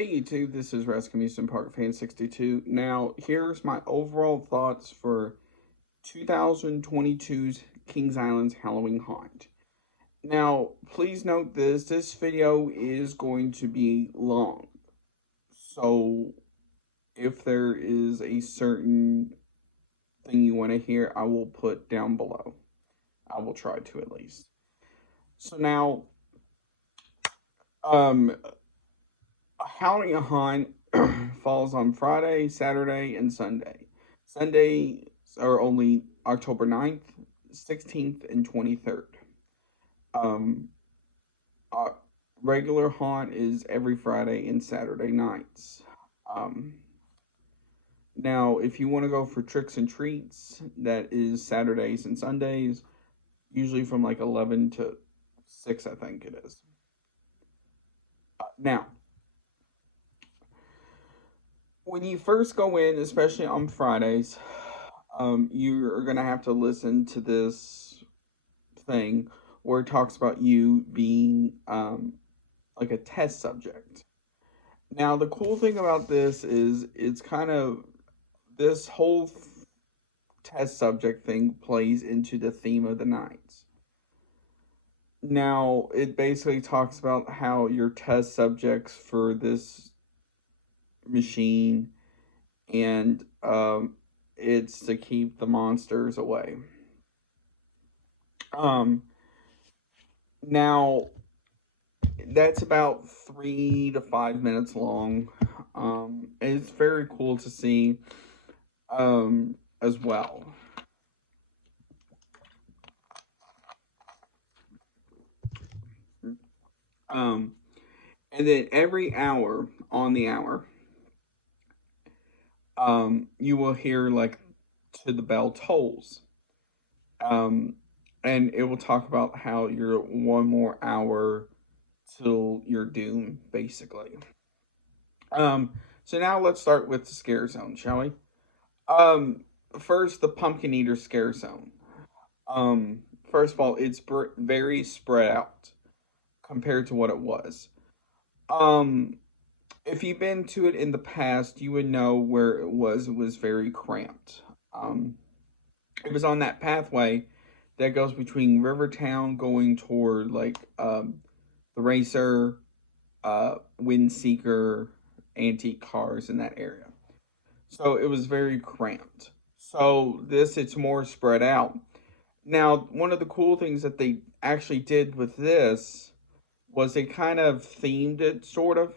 Hey YouTube, this is Rescue Park Fan 62. Now, here's my overall thoughts for 2022's Kings Island's Halloween Haunt. Now, please note this video is going to be long. So, if there is a certain thing you want to hear, I will put down below. I will try to at least. So now, um, Halloween Haunt falls on Friday, Saturday, and Sunday. Sundays are only October 9th, 16th, and 23rd. Um, uh, Regular haunt is every Friday and Saturday nights. Um, Now, if you want to go for tricks and treats, that is Saturdays and Sundays, usually from like 11 to 6, I think it is. Now, when you first go in, especially on Fridays, you're gonna have to listen to this thing where it talks about you being like a test subject. Now, the cool thing about this is it's kind of this whole test subject thing plays into the theme of the nights. Now, it basically talks about how your test subjects for this machine and it's to keep the monsters away. Um, Now that's about 3 to 5 minutes long. It's very cool to see as well. Um, and then every hour on the hour, you will hear like to the bell tolls. Um, and it will talk about how you're one more hour till your doom, basically. So now let's start with the scare zone, shall we? Um, First, the pumpkin eater scare zone. Um, First of all, it's very spread out compared to what it was. Um, if you've been to it in the past, you would know where it was. It was very cramped. It was on that pathway that goes between Rivertown going toward like the Racer, Windseeker, antique cars in that area. So it was very cramped. So this it's more spread out. Now, one of the cool things that they actually did with this was they kind of themed it sort of.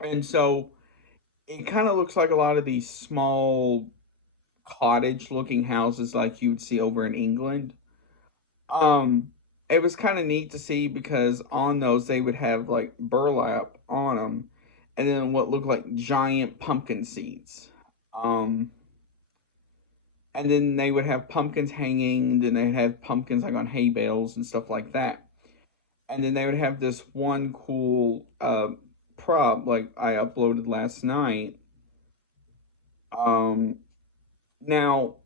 And so it kind of looks like a lot of these small cottage looking houses like you would see over in England. Um it was kind of neat to see because on those they would have like burlap on them and then what looked like giant pumpkin seeds. Um and then they would have pumpkins hanging, then they'd have pumpkins like on hay bales and stuff like that. And then they would have this one cool prop like I uploaded last night. Um Now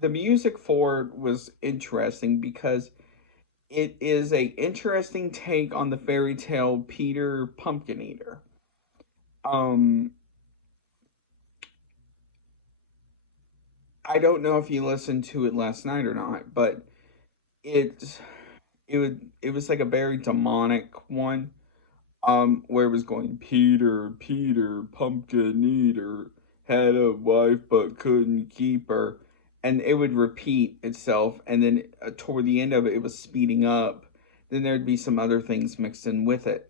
the music for it was interesting because it is a interesting take on the fairy tale Peter Pumpkin Eater. Um, I don't know if you listened to it last night or not, but it it was like a very demonic one. Where it was going Peter Pumpkin Eater had a wife but couldn't keep her, and it would repeat itself, and then toward the end of it, it was speeding up. Then there'd be some other things mixed in with it.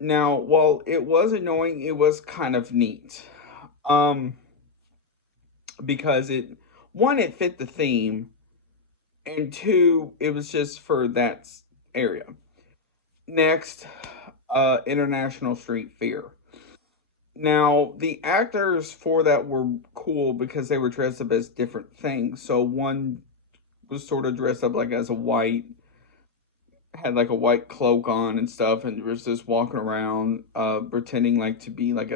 Now, while it was annoying, it was kind of neat. Um, because it fit the theme, and two, it was just for that area. Next, International Street Fear. Now, the actors for that were cool because they were dressed up as different things. So one was sort of dressed up like as a white, had like a white cloak on and stuff, and was just walking around, pretending like to be like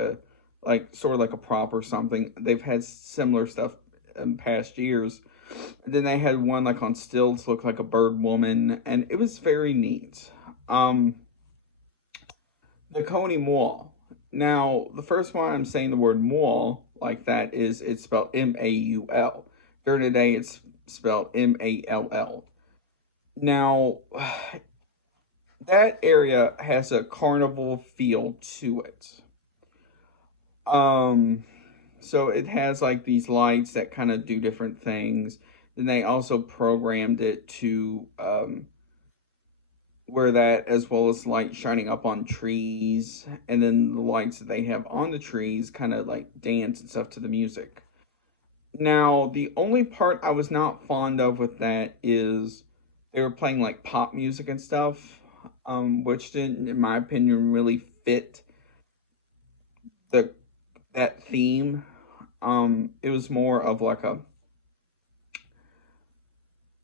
like sort of like a prop or something. They've had similar stuff in past years. And then they had one like on stilts, look like a bird woman, and it was very neat. Um, The Coney Mall. Now, the first one I'm saying the word mall like that is it's spelled Maul. During the day, it's spelled Mall. Now, that area has a carnival feel to it. Um, so it has like these lights that kind of do different things. Then they also programmed it to where that, as well as light shining up on trees, and then the lights that they have on the trees kind of like dance and stuff to the music. Now, the only part I was not fond of with that is they were playing like pop music and stuff, which didn't, in my opinion, really fit the that theme. It was more of like a,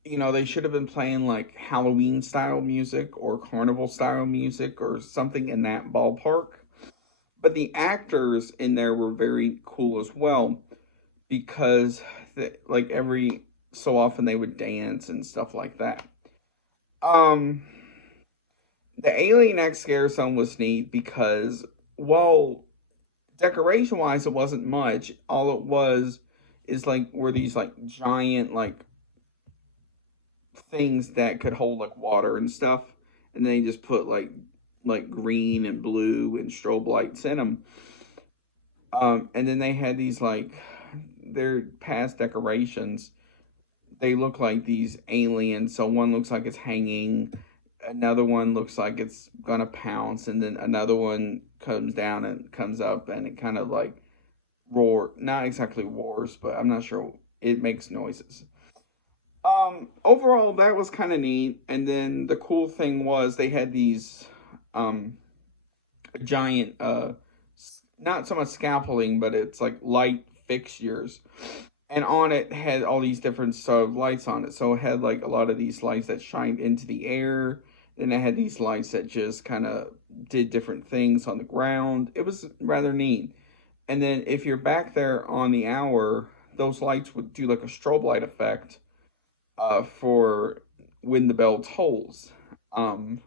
they should have been playing like Halloween style music or carnival style music or something in that ballpark. But the actors in there were very cool as well because like every so often they would dance and stuff like that. Um the Alien X Scare Zone was neat because, well, decoration wise it wasn't much. All it was is like were these like giant like things that could hold like water and stuff, and they just put like green and blue and strobe lights in them. And then they had these like their past decorations. They look like these aliens. So one looks like it's hanging, another one looks like it's gonna pounce, and then another one comes down and comes up, and it kind of like not exactly roars, but I'm not sure, it makes noises. Overall, that was kind of neat. And then the cool thing was they had these um giant not so much scaffolding, but it's like light fixtures, and on it had all these different sort of lights on it. So it had like a lot of these lights that shined into the air. Then it had these lights that just kind of did different things on the ground. It was rather neat. And then if you're back there on the hour, those lights would do like a strobe light effect for when the bell tolls. Um,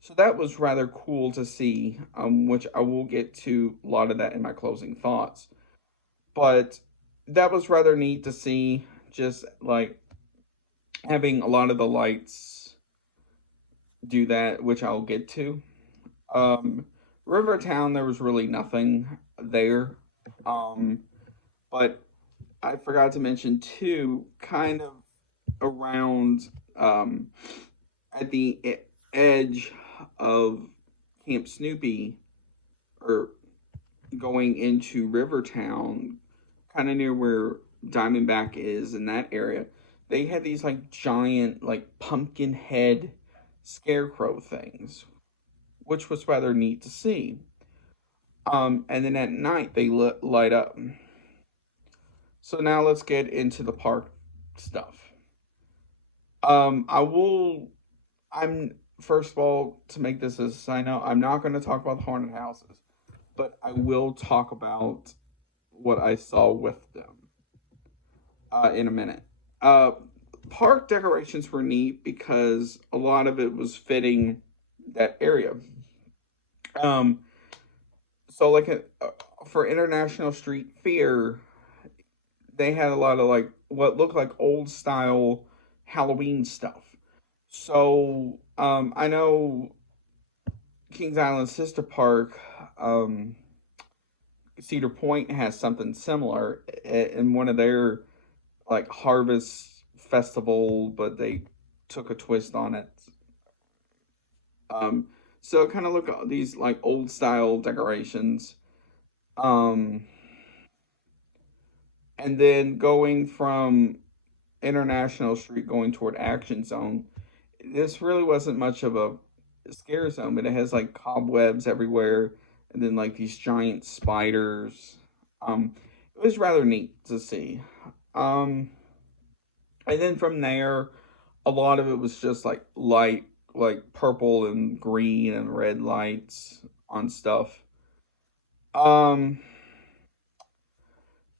so that was rather cool to see, which I will get to a lot of that in my closing thoughts. But that was rather neat to see, just like having a lot of the lights do that, which I'll get to. Um, Rivertown, there was really nothing there. Um, but I forgot to mention too, kind of around at the edge of Camp Snoopy, or going into Rivertown, kind of near where Diamondback is in that area, they had these like giant, like pumpkin head scarecrow things, which was rather neat to see. And then at night they light up. So now let's get into the park stuff. I will. I'm first of all, to make this as a sign out, I'm not going to talk about the haunted houses, but I will talk about what I saw with them in a minute. Uh, Park decorations were neat because a lot of it was fitting that area. Um, so like for International Street Fair, they had a lot of like what looked like old style Halloween stuff. So I know Kings Island Sister Park, um, Cedar Point has something similar in one of their like harvest festival, but they took a twist on it. Um, so kind of look at these like old style decorations. Um, and then going from International Street going toward Action Zone, this really wasn't much of a scare zone, but it has like cobwebs everywhere, and then like these giant spiders. It was rather neat to see. Um, and then from there, a lot of it was just like light, like purple and green and red lights on stuff. Um,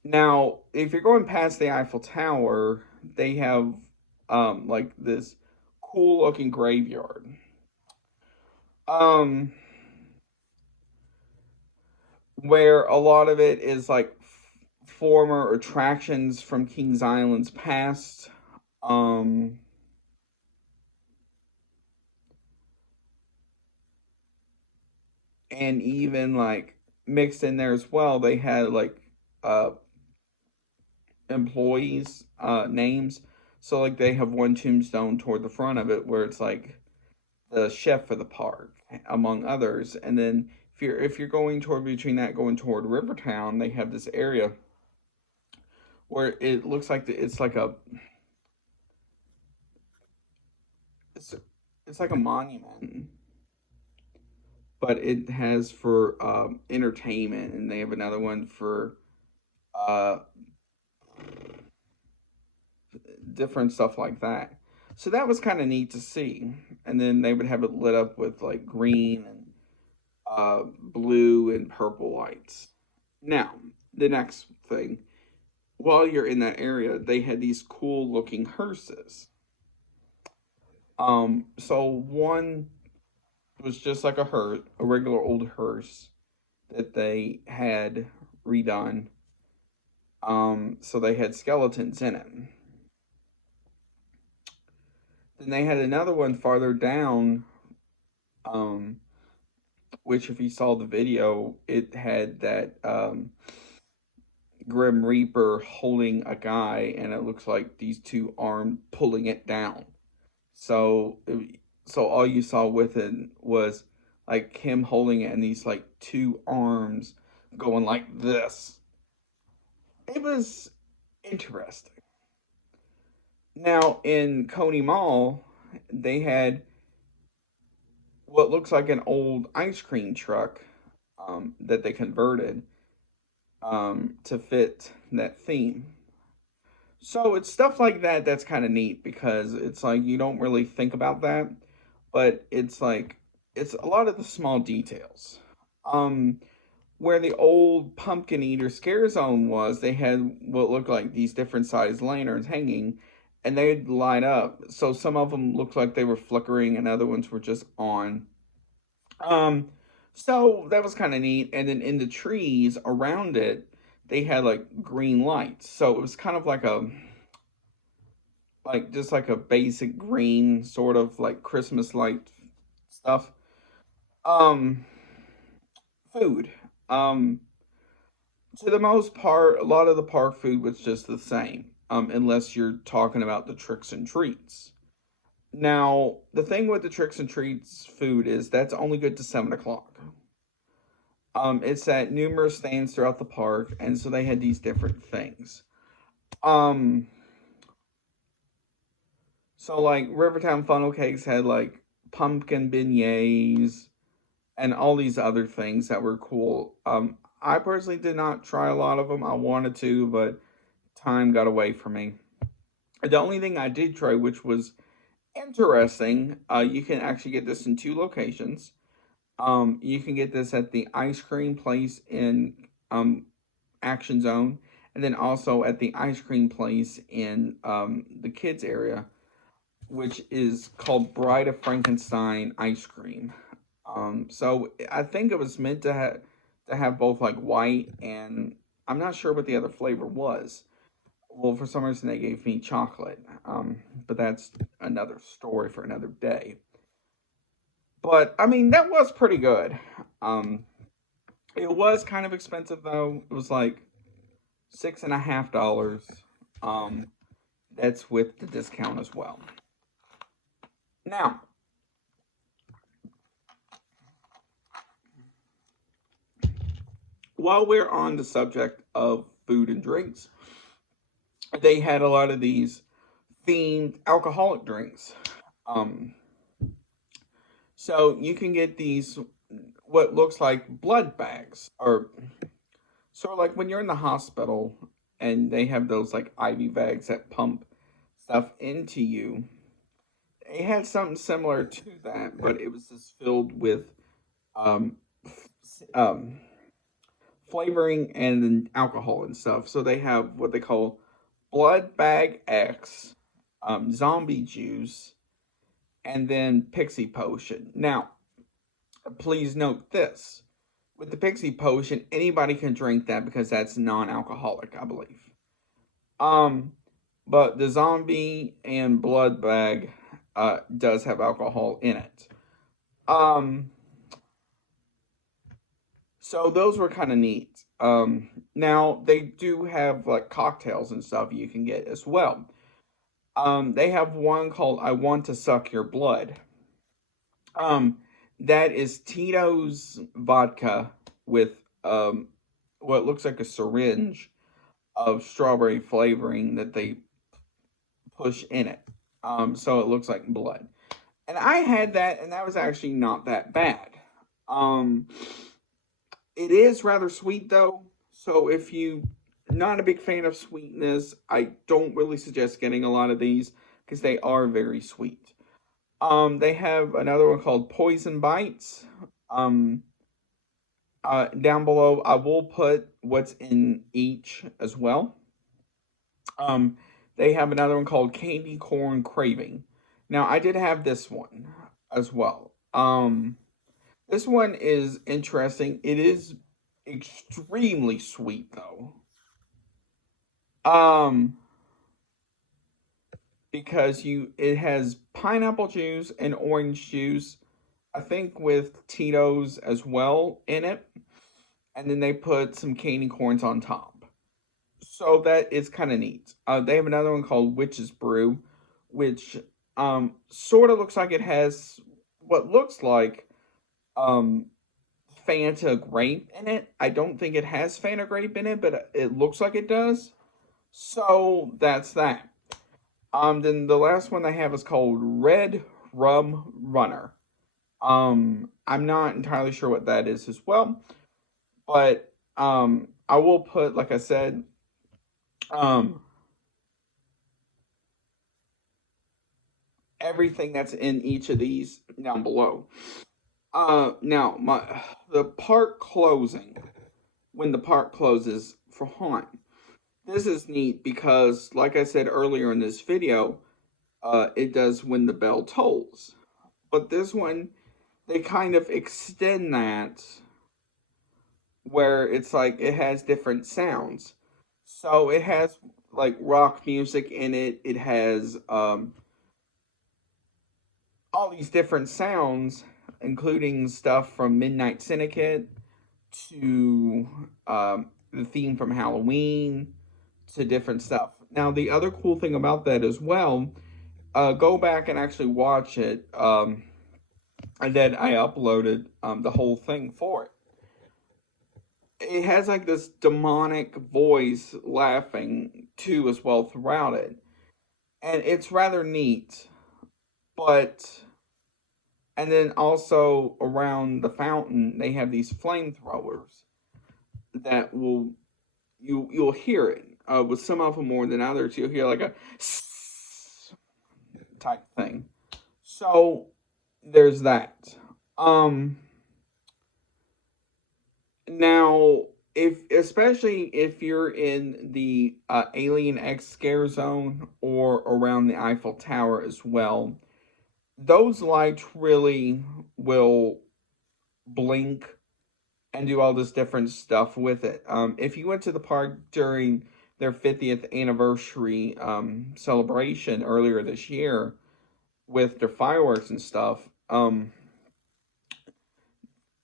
Now, if you're going past the Eiffel Tower, they have like this cool looking graveyard. Um, where a lot of it is like former attractions from Kings Island's past. Um, and even like mixed in there as well, they had like uh employees names. So like they have one tombstone toward the front of it where it's like the chef of the park, among others. And then if you're going toward between that going toward Rivertown, they have this area where it looks like it's like a it's, it's like a monument, but it has for entertainment, and they have another one for uh, different stuff like that. So that was kind of neat to see. And then they would have it lit up with like green and blue and purple lights. Now, the next thing, while you're in that area, they had these cool looking hearses. So one was just like a hearse, a regular old hearse that they had redone. So they had skeletons in it. Then they had another one farther down, um, which if you saw the video, it had that Grim Reaper holding a guy, and it looks like these two arms pulling it down. So, so all you saw with it was like him holding it, and these like two arms going like this. It was interesting. Now in Coney Mall, they had what looks like an old ice cream truck that they converted to fit that theme. So it's stuff like that that's kind of neat because it's like you don't really think about that, but it's like it's a lot of the small details. Um, where the old pumpkin eater scare zone was, they had what looked like these different sized lanterns hanging, and they'd light up. So some of them looked like they were flickering, and other ones were just on. Um, so that was kind of neat. And then in the trees around it, they had like green lights. So it was kind of like just like a basic green sort of like Christmas light stuff. Um, food. Um, to the most part, a lot of the park food was just the same. Unless you're talking about the tricks and treats. Now, the thing with the tricks and treats food is that's only good to 7 o'clock. It's at numerous stands throughout the park, and so they had these different things. Um, so like Rivertown Funnel Cakes had like pumpkin beignets and all these other things that were cool. I personally did not try a lot of them. I wanted to, but time got away from me. The only thing I did try, which was interesting, you can actually get this in two locations. You can get this at the ice cream place in Action Zone, and then also at the ice cream place in the kids area, which is called Bride of Frankenstein ice cream. So I think it was meant to have both like white and I'm not sure what the other flavor was. Well, for some reason they gave me chocolate, but that's another story for another day. But I mean that was pretty good. Um, it was kind of expensive though. It was like $6.50. Um, that's with the discount as well. Now, while we're on the subject of food and drinks, they had a lot of these themed alcoholic drinks. Um, so you can get these what looks like blood bags, or sort of like when you're in the hospital and they have those like IV bags that pump stuff into you. It had something similar to that, but it was just filled with um, um, flavoring and alcohol and stuff. So they have what they call Blood Bag X, Zombie Juice, and then Pixie Potion. Now, please note this. with the Pixie Potion, anybody can drink that because that's non-alcoholic, I believe. Um, but the Zombie and Blood Bag does have alcohol in it. Um, so those were kind of neat. Now they do have like cocktails and stuff you can get as well. They have one called "I Want to Suck Your Blood." Um, that is Tito's vodka with what looks like a syringe of strawberry flavoring that they push in it. So it looks like blood. And I had that, and that was actually not that bad. Um, it is rather sweet though, so if you not a big fan of sweetness, I don't really suggest getting a lot of these because they are very sweet. They have another one called Poison Bites. Um, Down below, I will put what's in each as well. Um, they have another one called Candy Corn Craving. Now, I did have this one as well. This one is interesting. It is extremely sweet though. Um, because it has pineapple juice and orange juice, I think with Tito's as well in it, and then they put some candy corns on top. So that is kind of neat. They have another one called Witch's Brew, which sort of looks like it has what looks like um Fanta grape in it. I don't think it has Fanta grape in it, but it looks like it does. So that's that. Then the last one I have is called Red Rum Runner. I'm not entirely sure what that is as well, but I will put, like I said, um, everything that's in each of these down below. Now the park closing when the park closes for haunt. This is neat because, like I said earlier in this video, it does when the bell tolls. But this one, they kind of extend that where it's like it has different sounds. So it has like rock music in it. It has all these different sounds, including stuff from Midnight Syndicate to the theme from Halloween to different stuff. Now, the other cool thing about that as well, go back and actually watch it. And then I uploaded the whole thing for it. It has like this demonic voice laughing too as well throughout it. And it's rather neat. But and then also around the fountain they have these flamethrowers that you'll hear it. With some of them more than others, you'll hear like a type thing. So there's that. Um Now, if especially if you're in the Alien X scare zone or around the Eiffel Tower as well, those lights really will blink and do all this different stuff with it. If you went to the park during their 50th anniversary celebration earlier this year with their fireworks and stuff,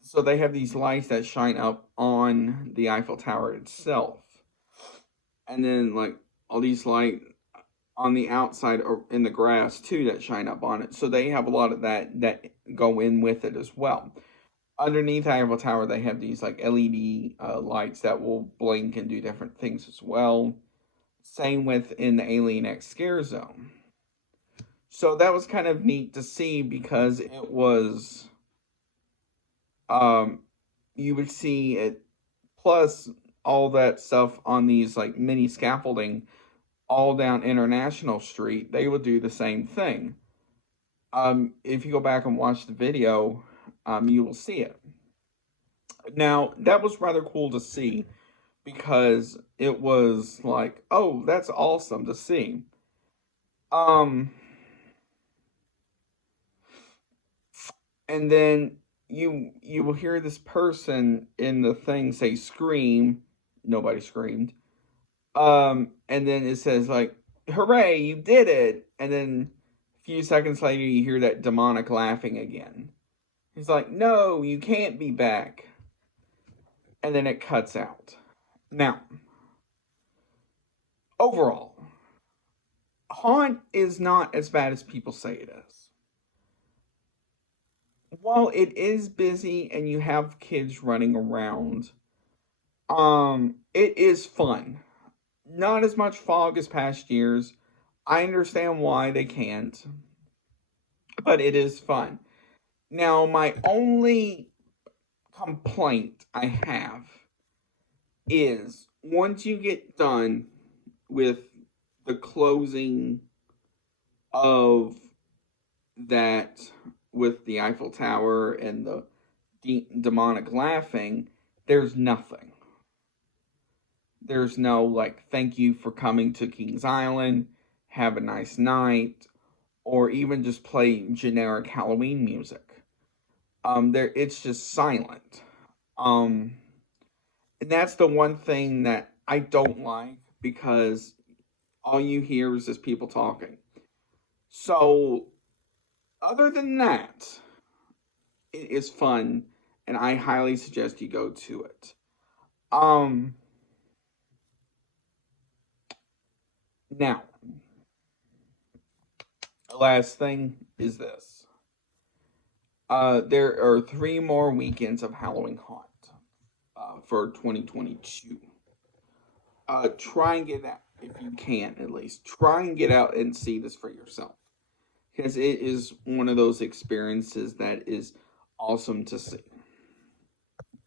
so they have these lights that shine up on the Eiffel Tower itself. And then like all these light on the outside or in the grass too that shine up on it. So they have a lot of that go in with it as well. Underneath Eiffel Tower, they have these like LED lights that will blink and do different things as well. Same with in the Alien X Scare Zone. So that was kind of neat to see because it was um you would see it plus all that stuff on these like mini scaffolding all down International Street. They would do the same thing. If you go back and watch the video, you will see it. Now that was rather cool to see because it was like, oh, that's awesome to see. Um, and then you will hear this person in the thing say scream. Nobody screamed. And then it says like, "Hooray, you did it!" And then a few seconds later, you hear that demonic laughing again. He's like, "No, you can't be back." And then it cuts out. Now, overall, Haunt is not as bad as people say it is. While it is busy and you have kids running around, it is fun. Not as much fog as past years. I understand why they can't, but it is fun. Now, my only complaint I have is once you get done with the closing of that with the Eiffel Tower and the demonic laughing, there's nothing. There's no like, thank you for coming to Kings Island, have a nice night, or even just play generic Halloween music. There it's just silent. Um, and that's the one thing that I don't like because all you hear is just people talking. So, other than that, it is fun, and I highly suggest you go to it. Um, Now, the last thing is this. There are 3 more weekends of Halloween Haunt for 2022. Try and get out if you can, at least. Try and get out and see this for yourself because it is one of those experiences that is awesome to see.